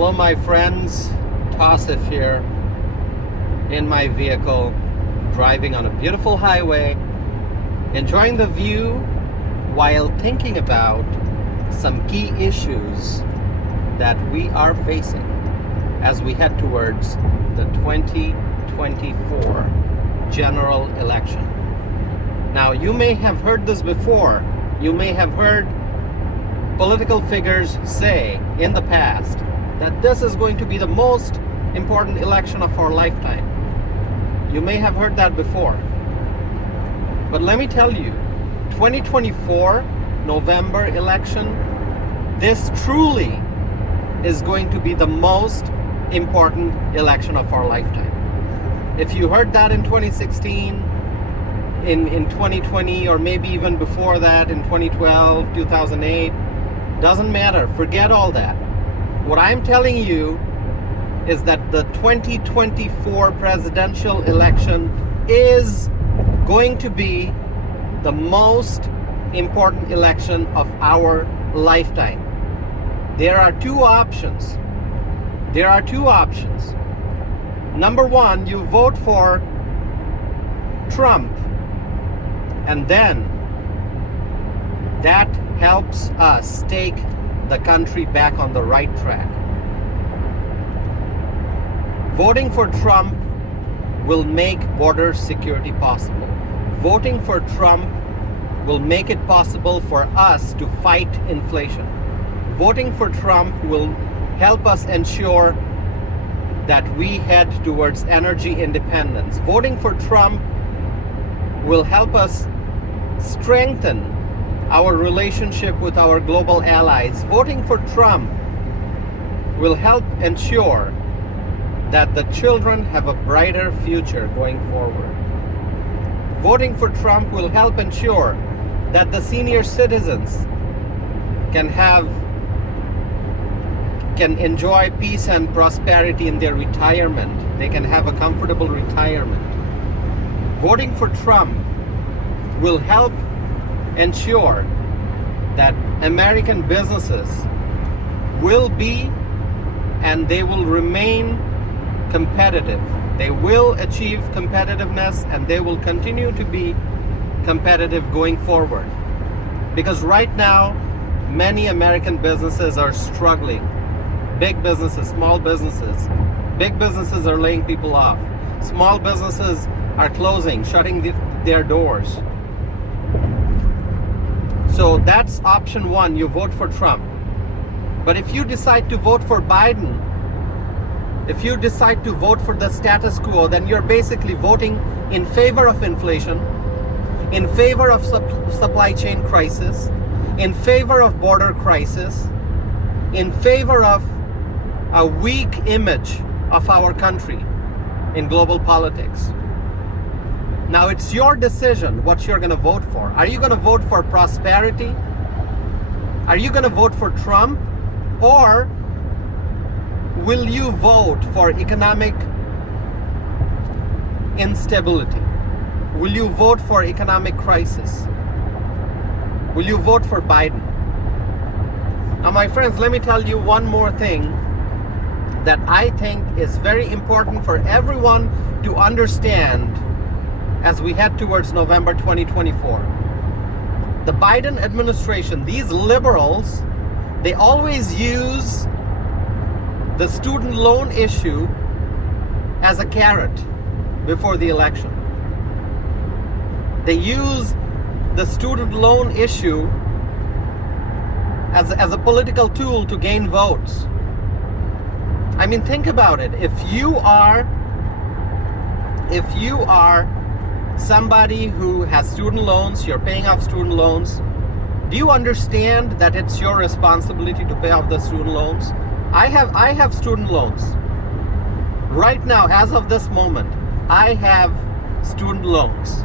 Hello my friends, Tassif here in my vehicle, driving on a beautiful highway, enjoying the view while thinking about some key issues that we are facing as we head towards the 2024 general election. Now, you may have heard this before. You may have heard political figures say in the past that this is going to be the most important election of our lifetime. You may have heard that before. But let me tell you, 2024 November election, this truly is going to be the most important election of our lifetime. If you heard that in 2016, in 2020, or maybe even before that in 2012, 2008, doesn't matter. Forget all that. What I'm telling you is that the 2024 presidential election is going to be the most important election of our lifetime. There are two options. Number one, you vote for Trump, and then that helps us take the country back on the right track. Voting for Trump will make border security possible. Voting for Trump will make it possible for us to fight inflation. Voting for Trump will help us ensure that we head towards energy independence. Voting for Trump will help us strengthen our relationship with our global allies. Voting for Trump will help ensure that the children have a brighter future going forward. Voting for Trump will help ensure that the senior citizens can enjoy peace and prosperity in their retirement. They can have a comfortable retirement. Voting for Trump will help ensure that American businesses will be and they will remain competitive. They will achieve competitiveness and they will continue to be competitive going forward. Because right now, many American businesses are struggling. Big businesses, small businesses. Big businesses are laying people off. Small businesses are closing, shutting their doors. So that's option one, you vote for Trump. But if you decide to vote for Biden, if you decide to vote for the status quo, then you're basically voting in favor of inflation, in favor of supply chain crisis, in favor of border crisis, in favor of a weak image of our country in global politics. Now it's your decision what you're going to vote for. Are you going to vote for prosperity? Are you going to vote for Trump? Or will you vote for economic instability? Will you vote for economic crisis? Will you vote for Biden? Now my friends, let me tell you one more thing that I think is very important for everyone to understand as we head towards November 2024. The Biden administration, these liberals, they always use the student loan issue as a carrot before the election. They use the student loan issue as a political tool to gain votes. I mean, think about it. If you are somebody who has student loans, you're paying off student loans, do you understand that it's your responsibility to pay off the student loans? I have student loans. Right now, as of this moment, I have student loans.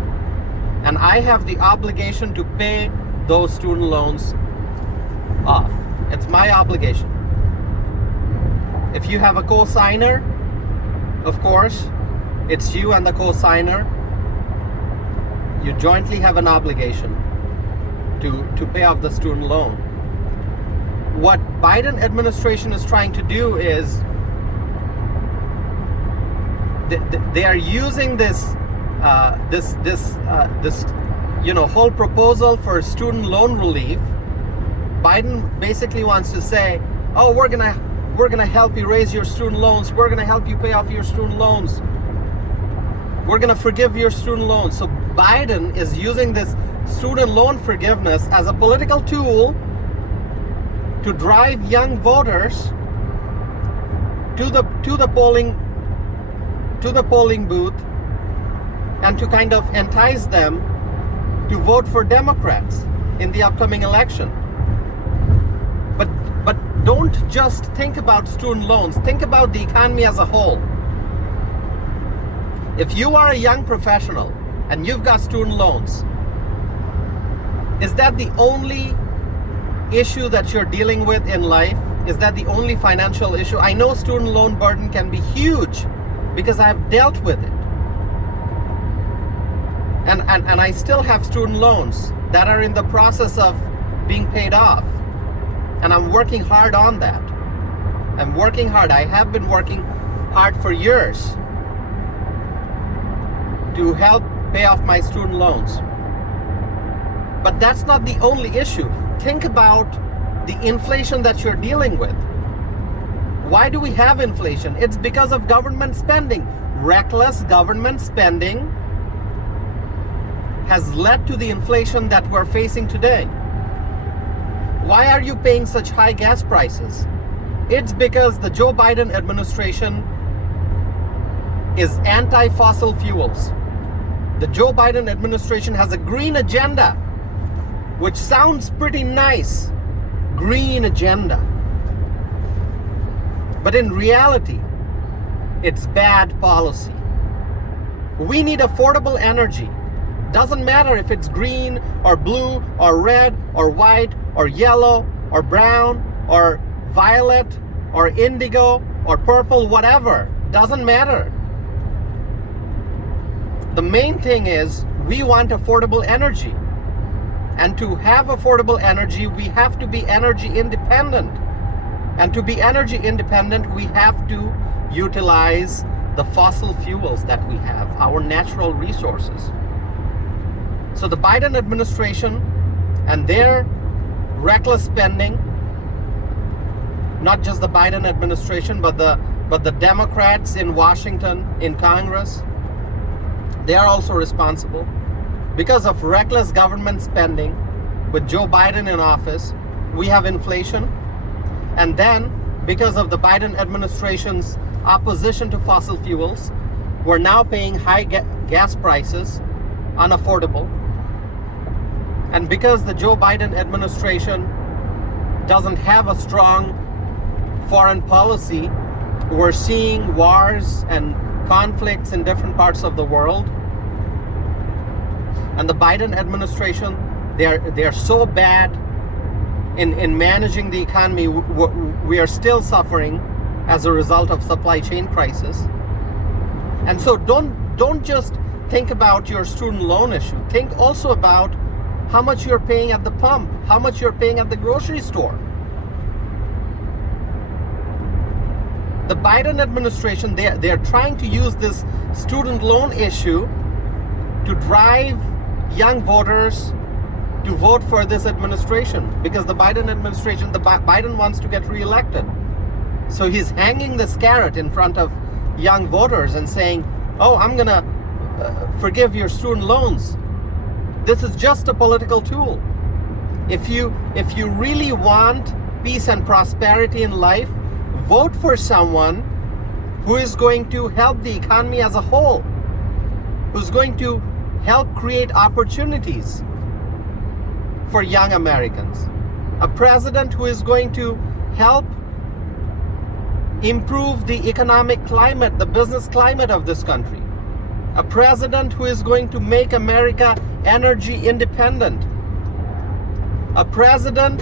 And I have the obligation to pay those student loans off. It's my obligation. If you have a co-signer, of course, it's you and the co-signer. You jointly have an obligation to pay off the student loan. what Biden administration is trying to do is they are using this whole proposal for student loan relief. Biden basically wants to say, oh, we're gonna help you raise your student loans, we're gonna help you pay off your student loans, we're gonna forgive your student loans. So Biden is using this student loan forgiveness as a political tool to drive young voters to the polling booth and to kind of entice them to vote for Democrats in the upcoming election. But don't just think about student loans, think about the economy as a whole. If you are a young professional and you've got student loans, is that the only issue that you're dealing with in life? Is that the only financial issue? I know student loan burden can be huge because I've dealt with it. And I still have student loans that are in the process of being paid off. And I'm working hard on that. I'm working hard. I have been working hard for years to help pay off my student loans. But that's not the only issue. Think about the inflation that you're dealing with. Why do we have inflation? It's because of government spending. Reckless government spending has led to the inflation that we're facing today. Why are you paying such high gas prices? It's because the Joe Biden administration is anti-fossil fuels. The Joe Biden administration has a green agenda, which sounds pretty nice. Green agenda. But in reality, it's bad policy. We need affordable energy. Doesn't matter if it's green or blue or red or white or yellow or brown or violet or indigo or purple, whatever. Doesn't matter. The main thing is we want affordable energy. And to have affordable energy, we have to be energy independent. And to be energy independent, we have to utilize the fossil fuels that we have, our natural resources. So the Biden administration and their reckless spending, not just the Biden administration, but the Democrats in Washington, in Congress, they are also responsible. Because of reckless government spending, with Joe Biden in office, we have inflation. And then, because of the Biden administration's opposition to fossil fuels, we're now paying high gas prices, unaffordable. And because the Joe Biden administration doesn't have a strong foreign policy, we're seeing wars and conflicts in different parts of the world. And the Biden administration, they are so bad in managing the economy. We are still suffering as a result of supply chain crisis. And so don't just think about your student loan issue. Think also about how much you're paying at the pump, how much you're paying at the grocery store. The Biden administration, they are trying to use this student loan issue to drive young voters to vote for this administration, because the Biden administration, Biden wants to get reelected. So he's hanging this carrot in front of young voters and saying, oh, I'm gonna forgive your student loans. This is just a political tool. If you really want peace and prosperity in life, vote for someone who is going to help the economy as a whole, who's going to help create opportunities for young Americans. A president who is going to help improve the economic climate, the business climate of this country. A president who is going to make America energy independent. A president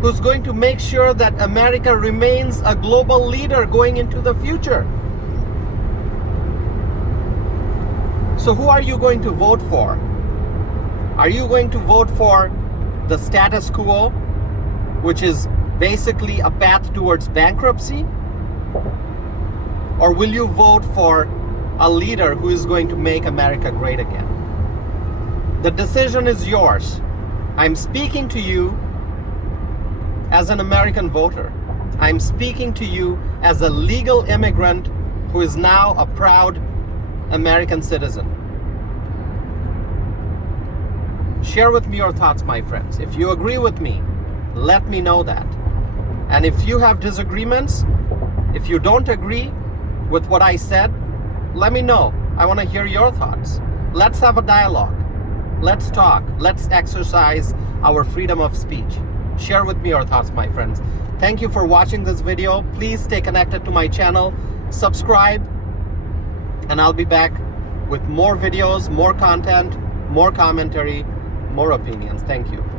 who's going to make sure that America remains a global leader going into the future. So who are you going to vote for? Are you going to vote for the status quo, which is basically a path towards bankruptcy? Or will you vote for a leader who is going to make America great again? The decision is yours. I'm speaking to you as an American voter. I'm speaking to you as a legal immigrant who is now a proud American citizen. Share with me your thoughts, my friends. If you agree with me, let me know that. And if you have disagreements, if you don't agree with what I said, let me know. I want to hear your thoughts. Let's have a dialogue. Let's talk. Let's exercise our freedom of speech. Share with me your thoughts, my friends. Thank you for watching this video. Please stay connected to my channel. Subscribe. And I'll be back with more videos, more content, more commentary, more opinions. Thank you.